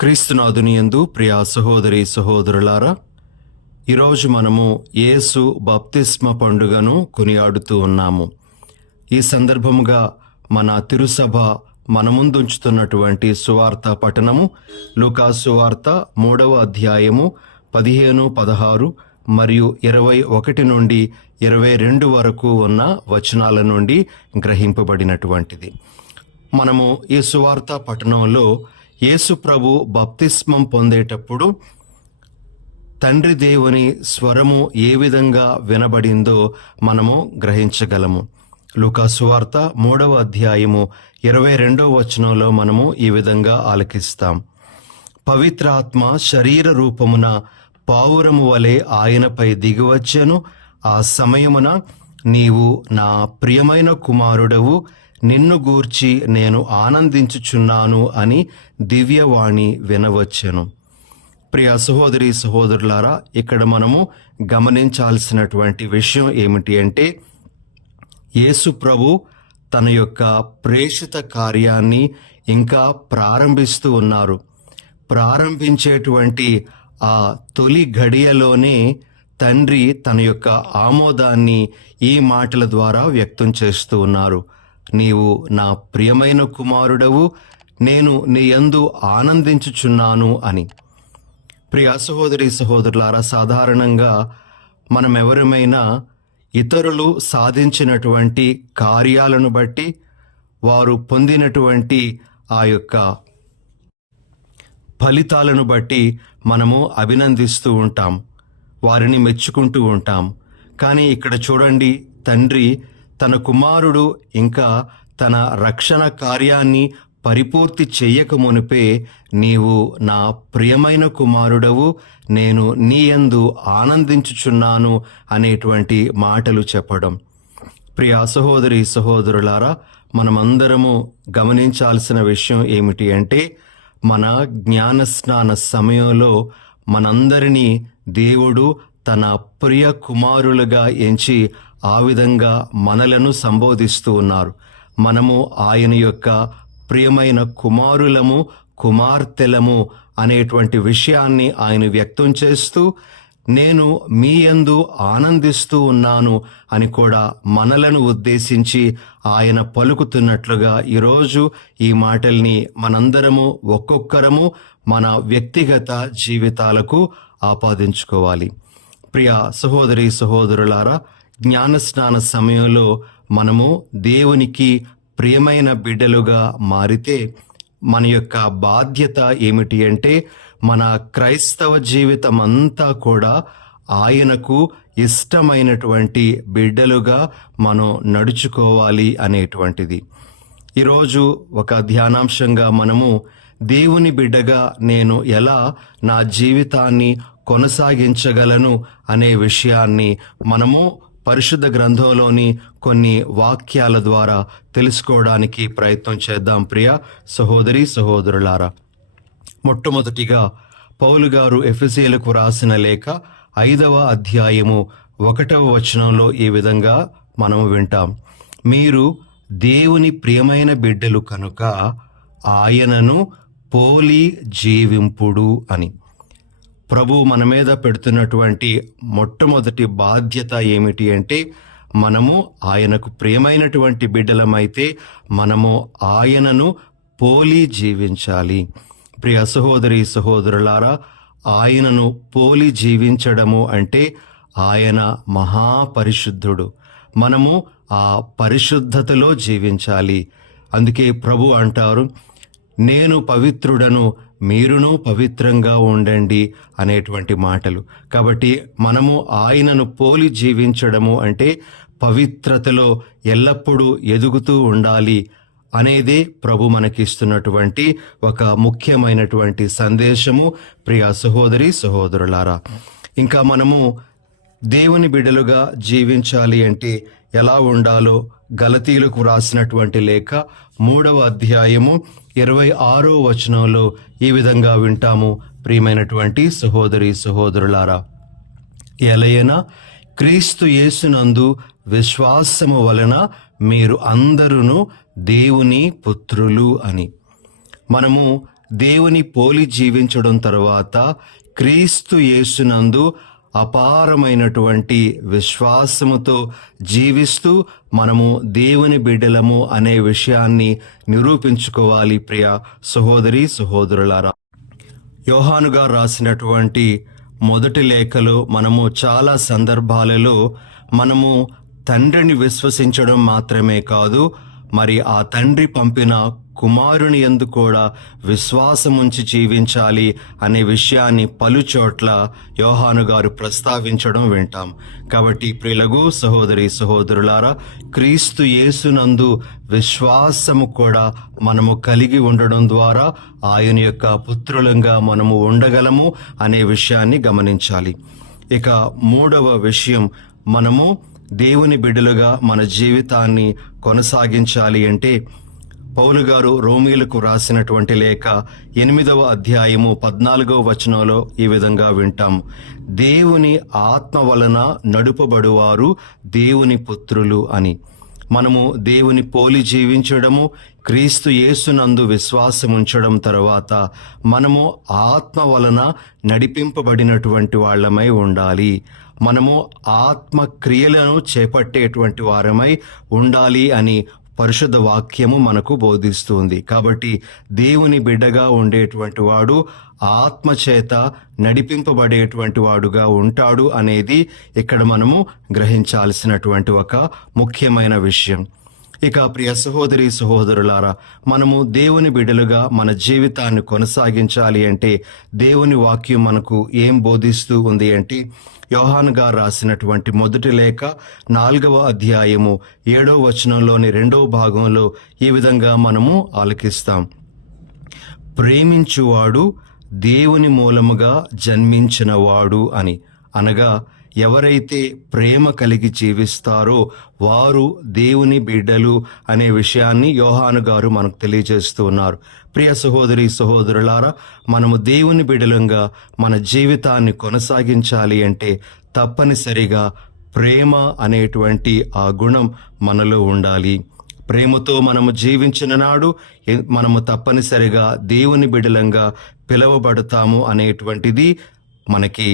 క్రీస్తునాథుని యందు ప్రియ సహోదరి సహోదరులారా, ఈరోజు మనము యేసు బాప్తిస్మ పండుగను కొనియాడుతూ ఉన్నాము. ఈ సందర్భముగా మన తిరుసభ మన ముందుంచుతున్నటువంటి సువార్త పఠనము లూకా సువార్త 3వ అధ్యాయము 15, 16 మరియు 21 నుండి 22 వరకు ఉన్న వచనాల నుండి గ్రహింపబడినటువంటిది. మనము ఈ సువార్త పఠనంలో యేసు ప్రభు బాప్తిస్మం పొందేటప్పుడు తండ్రి దేవుని స్వరము ఏ విధంగా వినబడిందో మనము గ్రహించగలము. లూకా సువార్త 3వ అధ్యాయము 22వ వచనంలో మనము ఈ విధంగా ఆలకిస్తాం. పవిత్రాత్మ శరీర రూపమున పావురము వలె ఆయనపై దిగివచ్చెను. ఆ సమయమున నీవు నా ప్రియమైన కుమారుడవు, నిన్ను గూర్చి నేను ఆనందించుచున్నాను అని దివ్యవాణి వినవచ్చెను. ప్రియ సహోదరి సహోదరులారా, ఇక్కడ మనము గమనించాల్సినటువంటి విషయం ఏమిటి అంటే, యేసు ప్రభు తన యొక్క ప్రేషిత కార్యాన్ని ఇంకా ప్రారంభిస్తూ ఉన్నారు. ప్రారంభించేటువంటి ఆ తొలి గడియలోనే తండ్రి తన యొక్క ఆమోదాన్ని ఈ మాటల ద్వారా వ్యక్తం చేస్తూ ఉన్నారు. నీవు నా ప్రియమైన కుమారుడవు, నేను నీ యందు ఆనందించుచున్నాను అని. ప్రియ సహోదరి సహోదరులారా, సాధారణంగా మనమెవరమైనా ఇతరులు సాధించినటువంటి కార్యాలను బట్టి, వారు పొందినటువంటి ఆ యొక్క ఫలితాలను బట్టి మనము అభినందిస్తూ ఉంటాం, వారిని మెచ్చుకుంటూ ఉంటాం. కానీ ఇక్కడ చూడండి, తండ్రి తన కుమారుడు ఇంకా తన రక్షణ కార్యాన్ని పరిపూర్తి చెయ్యక మునిపే నీవు నా ప్రియమైన కుమారుడవు, నేను నీ యందు ఆనందించుచున్నాను అనేటువంటి మాటలు చెప్పడం. ప్రియ సహోదరి సహోదరులారా, మనమందరము గమనించాల్సిన విషయం ఏమిటి అంటే, మన జ్ఞానస్నాన సమయంలో మనందరినీ దేవుడు తన ప్రియ కుమారులుగా ఎంచి ఆ విధంగా మనలను సంబోధిస్తూ ఉన్నారు. మనము ఆయన యొక్క ప్రియమైన కుమారులము, కుమార్తెలము అనేటువంటి విషయాన్ని ఆయన వ్యక్తం చేస్తూ, నేను మీ యందు ఆనందిస్తూ ఉన్నాను అని కూడా మనలను ఉద్దేశించి ఆయన పలుకుతున్నట్లుగా ఈరోజు ఈ మాటల్ని మనందరము ఒక్కొక్కరము మన వ్యక్తిగత జీవితాలకు ఆపాదించుకోవాలి. ప్రియ సహోదరి సహోదరులారా, జ్ఞానస్నాన సమయంలో మనము దేవునికి ప్రియమైన బిడ్డలుగా మారితే మన యొక్క బాధ్యత ఏమిటి అంటే, మన క్రైస్తవ జీవితం అంతా కూడా ఆయనకు ఇష్టమైనటువంటి బిడ్డలుగా మనం నడుచుకోవాలి అనేటువంటిది. ఈరోజు ఒక ధ్యానాంశంగా మనము దేవుని బిడ్డగా నేను ఎలా నా జీవితాన్ని కొనసాగించగలను అనే విషయాన్ని మనము పరిశుద్ధ గ్రంథంలోని కొన్ని వాక్యాల ద్వారా తెలుసుకోవడానికి ప్రయత్నం చేద్దాం. ప్రియ సహోదరి సహోదరులారా, మొట్టమొదటిగా పౌలు గారు ఎఫెసీయులకు రాసిన లేఖ 5వ అధ్యాయము 1వ వచనంలో ఈ విధంగా మనం వింటాం. మీరు దేవుని ప్రియమైన బిడ్డలు కనుక ఆయనను పోలి జీవింపుడు అని. ప్రభు మన మీద పెడుతున్నటువంటి మొట్టమొదటి బాధ్యత ఏమిటి అంటే, మనము ఆయనకు ప్రియమైనటువంటి బిడ్డలమైతే మనము ఆయనను పోలి జీవించాలి. ప్రియ సహోదరి సహోదరులారా, ఆయనను పోలి జీవించడము అంటే ఆయన మహాపరిశుద్ధుడు, మనము ఆ పరిశుద్ధతలో జీవించాలి. అందుకే ప్రభు అంటారు, నేను పవిత్రుడను, మీరును పవిత్రంగా ఉండండి అనేటువంటి మాటలు. కాబట్టి మనము ఆయనను పోలి జీవించడము అంటే పవిత్రతలో ఎల్లప్పుడూ ఎదుగుతూ ఉండాలి అనేదే ప్రభు మనకిస్తున్నటువంటి ఒక ముఖ్యమైనటువంటి సందేశము. ప్రియ సహోదరి సహోదరులారా, ఇంకా మనము దేవుని బిడ్డలుగా జీవించాలి అంటే ఎలా ఉండాలో గలతీయులకు రాసినటువంటి లేఖ 3వ అధ్యాయము 26వ వచనంలో ఈ విధంగా వింటాము. ప్రియమైనటువంటి సహోదరి సహోదరులారా, ఎలయనా క్రీస్తు యేసునందు విశ్వాసము వలన మీరు అందరూ దేవుని పుత్రులు అని. మనము దేవుని పోలి జీవించడం తర్వాత క్రీస్తు యేసునందు అపారమైనటువంటి విశ్వాసముతో జీవిస్తూ మనము దేవుని బిడ్డలము అనే విషయాన్ని నిరూపించుకోవాలి. ప్రియ సహోదరి సహోదరులారా, యోహాను గారు రాసినటువంటి మొదటి లేఖలో మనము చాలా సందర్భాలలో మనము తండ్రిని విశ్వసించడం మాత్రమే కాదు, మరి ఆ తండ్రి పంపిన కుమారుని యందు కూడా విశ్వాసముంచి జీవించాలి అనే విషయాన్ని పలుచోట్ల యోహాను గారు ప్రస్తావించడం వింటాం. కాబట్టి ప్రియులగు సహోదరి సహోదరులారా, క్రీస్తు యేసునందు విశ్వాసము కూడా మనము కలిగి ఉండడం ద్వారా ఆయన యొక్క పుత్రులంగా మనము ఉండగలము అనే విషయాన్ని గమనించాలి. ఇక మూడవ విషయం, మనము దేవుని బిడ్డలుగా మన జీవితాన్ని కొనసాగించాలి అంటే పౌలు గారు రోమీలకు రాసినటువంటి లేఖ 8వ అధ్యాయము 14వ వచనంలో ఈ విధంగా వింటాం. దేవుని ఆత్మ వలన నడుపబడువారు దేవుని పుత్రులు అని. మనము దేవుని పోలి జీవించడము, క్రీస్తు యేసునందు విశ్వాసం ఉంచడం తర్వాత మనము ఆత్మ వలన నడిపింపబడినటువంటి వాళ్ళమై ఉండాలి. మనము ఆత్మ క్రియలను చేపట్టేటువంటి వారమై ఉండాలి అని పరిశుద్ధ వాక్యము మనకు బోధిస్తుంది. కాబట్టి దేవుని బిడ్డగా ఉండేటువంటి వాడు ఆత్మ చేత నడిపింపబడేటువంటి వాడుగా ఉంటాడు అనేది ఇక్కడ మనము గ్రహించాల్సినటువంటి ఒక ముఖ్యమైన విషయం. ఇక ప్రియ సహోదరి సహోదరులారా, మనము దేవుని బిడ్డలుగా మన జీవితాన్ని కొనసాగించాలి అంటే దేవుని వాక్యం మనకు ఏం బోధిస్తూ ఉంది అంటే, యోహాను గారు రాసినటువంటి మొదటి లేఖ 4వ అధ్యాయము 7వ వచనంలోని 2వ భాగంలో ఈ విధంగా మనము ఆలకిస్తాం. ప్రేమించువాడు దేవుని మూలముగా జన్మించినవాడు అని. అనగా ఎవరైతే ప్రేమ కలిగి జీవిస్తారో వారు దేవుని బిడ్డలు అనే విషయాన్ని యోహాను గారు మనకు తెలియజేస్తూ ఉన్నారు. ప్రియ సహోదరి సహోదరులారా, మనము దేవుని బిడ్డలంగా మన జీవితాన్ని కొనసాగించాలి అంటే తప్పనిసరిగా ప్రేమ అనేటువంటి ఆ గుణం మనలో ఉండాలి. ప్రేమతో మనము జీవించిన నాడు మనము తప్పనిసరిగా దేవుని బిడ్డలంగా పిలువబడతాము అనేటువంటిది మనకి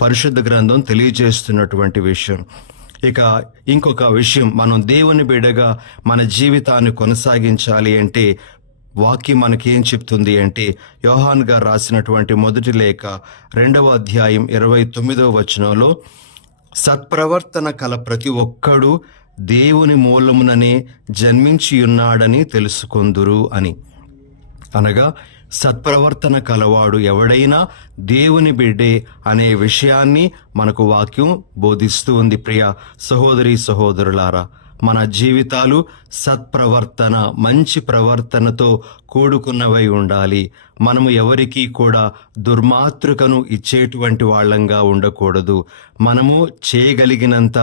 పరిశుద్ధ గ్రంథం తెలియజేస్తున్నటువంటి విషయం. ఇక ఇంకొక విషయం, మనం దేవుని బిడ్డగా మన జీవితాన్ని కొనసాగించాలి అంటే వాక్యం మనకేం చెప్తుంది అంటే, యోహాను గారు రాసినటువంటి మొదటి లేఖ 2వ అధ్యాయం 29వ వచనంలో, సత్ప్రవర్తన కల ప్రతి ఒక్కడు దేవుని మూలముననే జన్మించియున్నాడని తెలుసుకొందురు అని. అనగా సత్ప్రవర్తన కలవాడు ఎవడైనా దేవుని బిడ్డే అనే విషయాన్ని మనకు వాక్యం బోధిస్తూ ఉంది. ప్రియ సహోదరి సహోదరులారా, మన జీవితాలు సత్ప్రవర్తన, మంచి ప్రవర్తనతో కూడుకున్నవై ఉండాలి. మనము ఎవరికీ కూడా దుర్మాతృకను ఇచ్చేటువంటి వాళ్ళంగా ఉండకూడదు. మనము చేయగలిగినంత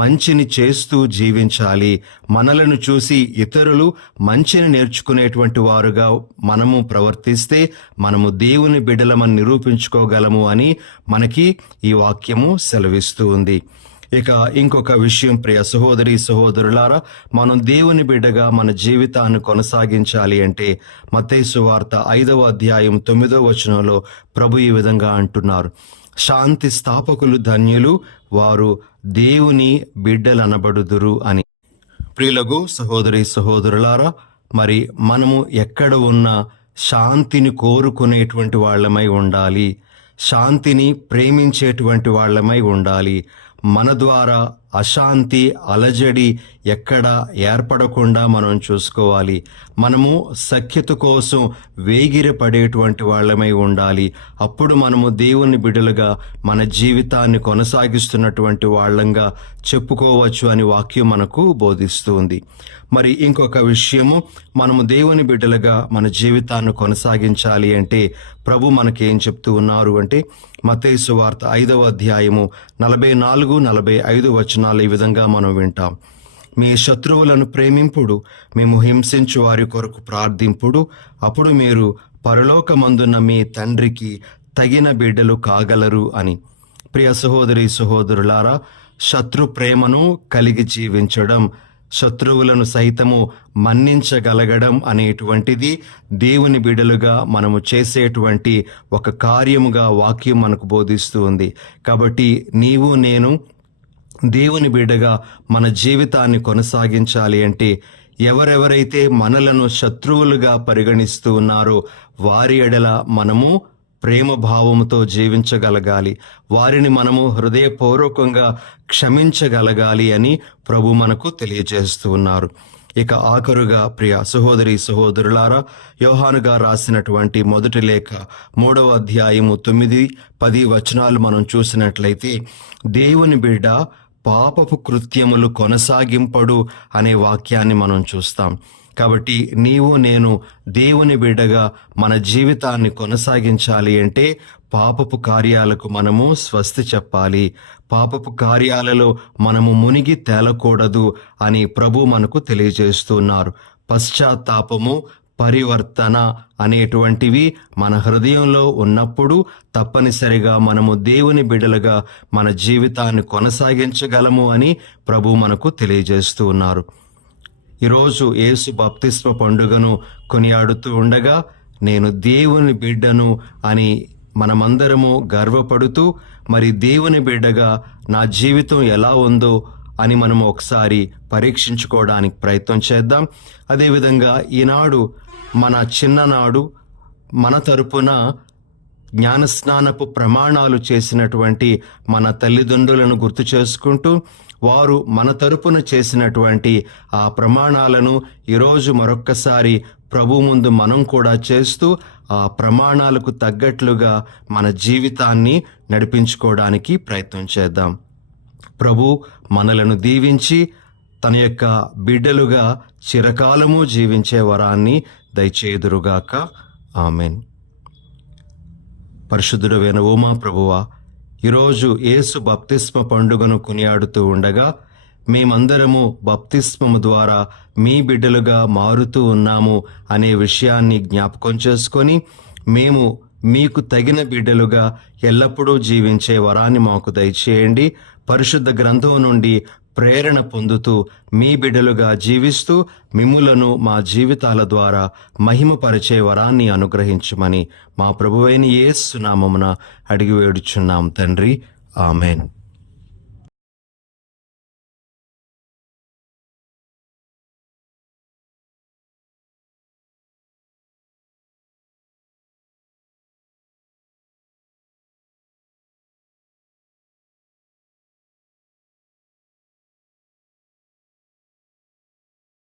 మంచిని చేస్తూ జీవించాలి. మనలను చూసి ఇతరులు మంచిని నేర్చుకునేటువంటి వారుగా మనము ప్రవర్తిస్తే మనము దేవుని బిడ్డలమని నిరూపించుకోగలము అని మనకి ఈ వాక్యము సెలవిస్తూ ఉంది. ఇక ఇంకొక విషయం, ప్రియ సహోదరి సహోదరులారా, మనం దేవుని బిడ్డగా మన జీవితాన్ని కొనసాగించాలి అంటే మత్తయి సువార్త 5వ అధ్యాయం 9వ వచనంలో ప్రభు ఈ విధంగా అంటున్నారు, శాంతి స్థాపకులు ధన్యులు, వారు దేవుని బిడ్డలనబడుదురు అని. ప్రియులగు సహోదరి సహోదరులారా, మరి మనము ఎక్కడ ఉన్నా శాంతిని కోరుకునేటువంటి వాళ్ళమై ఉండాలి. శాంతిని ప్రేమించేటువంటి వాళ్ళమై ఉండాలి. మన ద్వారా అశాంతి, అలజడి ఎక్కడ ఏర్పడకుండా మనం చూసుకోవాలి. మనము సఖ్యత కోసం వేగిరపడేటువంటి వాళ్ళమై ఉండాలి. అప్పుడు మనము దేవుని బిడ్డలుగా మన జీవితాన్ని కొనసాగిస్తున్నటువంటి వాళ్ళంగా చెప్పుకోవచ్చు అని వాక్యం మనకు బోధిస్తుంది. మరి ఇంకొక విషయము, మనము దేవుని బిడ్డలుగా మన జీవితాన్ని కొనసాగించాలి అంటే ప్రభు మనకేం చెప్తూ ఉన్నారు అంటే, మత్తయి సువార్త 5వ అధ్యాయము 44-45 వచనాలు ఈ విధంగా మనం వింటాం. మీ శత్రువులను ప్రేమింపుడు, మేము హింసించు వారి కొరకు ప్రార్థింపుడు, అప్పుడు మీరు పరలోకమందున్న మీ తండ్రికి తగిన బిడ్డలు కాగలరు అని. ప్రియ సహోదరి సహోదరులారా, శత్రు ప్రేమను కలిగి జీవించడం, శత్రువులను సైతము మన్నించగలగడం అనేటువంటిది దేవుని బిడ్డలుగా మనము చేసేటువంటి ఒక కార్యముగా వాక్యం మనకు బోధిస్తూ ఉంది. కాబట్టి నీవు నేను దేవుని బిడ్డగా మన జీవితాన్ని కొనసాగించాలి అంటే ఎవరెవరైతే మనలను శత్రువులుగా పరిగణిస్తూ ఉన్నారో వారి ఎడల మనము ప్రేమ భావముతో జీవించగలగాలి, వారిని మనము హృదయపూర్వకంగా క్షమించగలగాలి అని ప్రభు మనకు తెలియజేస్తూ ఉన్నారు. ఇక ఆఖరుగా ప్రియ సహోదరి సహోదరులారా, యోహాను గారు రాసినటువంటి మొదటి లేఖ 3వ అధ్యాయము 9-10 వచనాలు మనం చూసినట్లయితే, దేవుని బిడ్డ పాపపు కృత్యములు కొనసాగింపడు అనే వాక్యాన్ని మనం చూస్తాం. కాబట్టి నీవు నేను దేవుని బిడ్డగా మన జీవితాన్ని కొనసాగించాలి అంటే పాపపు కార్యాలకు మనము స్వస్తి చెప్పాలి, పాపపు కార్యాలలో మనము మునిగి తేలకూడదు అని ప్రభు మనకు తెలియజేస్తున్నారు. పశ్చాత్తాపము, పరివర్తన అనేటువంటివి మన హృదయంలో ఉన్నప్పుడు తప్పనిసరిగా మనము దేవుని బిడ్డలుగా మన జీవితాన్ని కొనసాగించగలము అని ప్రభు మనకు తెలియజేస్తూ ఉన్నారు. ఈరోజు యేసు బాప్తిస్మ పండుగను కొనియాడుతూ ఉండగా నేను దేవుని బిడ్డను అని మనమందరము గర్వపడుతూ, మరి దేవుని బిడ్డగా నా జీవితం ఎలా ఉందో అని మనం ఒకసారి పరీక్షించుకోవడానికి ప్రయత్నం చేద్దాం. అదేవిధంగా ఈనాడు మన చిన్ననాడు మన తరపున జ్ఞానస్నానపు ప్రమాణాలు చేసినటువంటి మన తల్లిదండ్రులను గుర్తు చేసుకుంటూ, వారు మన తరపున చేసినటువంటి ఆ ప్రమాణాలను ఈరోజు మరొక్కసారి ప్రభు ముందు మనం కూడా చేస్తూ ఆ ప్రమాణాలకు తగ్గట్లుగా మన జీవితాన్ని నడిపించుకోవడానికి ప్రయత్నం చేద్దాం. ప్రభు మనలను దీవించి తన యొక్క బిడ్డలుగా చిరకాలము జీవించే వరాన్ని దయచేయుదురుగాక. ఆమెన్. పరిశుద్ధుడైన ఓ మా ప్రభువా, ఈరోజు యేసు బప్తిస్మ పండుగను కొనియాడుతూ ఉండగా మేమందరము బప్తిస్మము ద్వారా మీ బిడ్డలుగా మారుతూ ఉన్నాము అనే విషయాన్ని జ్ఞాపకం చేసుకొని మేము మీకు తగిన బిడ్డలుగా ఎల్లప్పుడూ జీవించే వరాన్ని మాకు దయచేయండి. పరిశుద్ధ గ్రంథం నుండి ప్రేరణ పొందుతూ మీ బిడ్డలుగా జీవిస్తూ మిమ్ములను మా జీవితాల ద్వారా మహిమపరిచే వరాన్ని అనుగ్రహించమని మా ప్రభువైన యేసు నామమున అడిగి వేడుచున్నాం తండ్రి. ఆమెన్.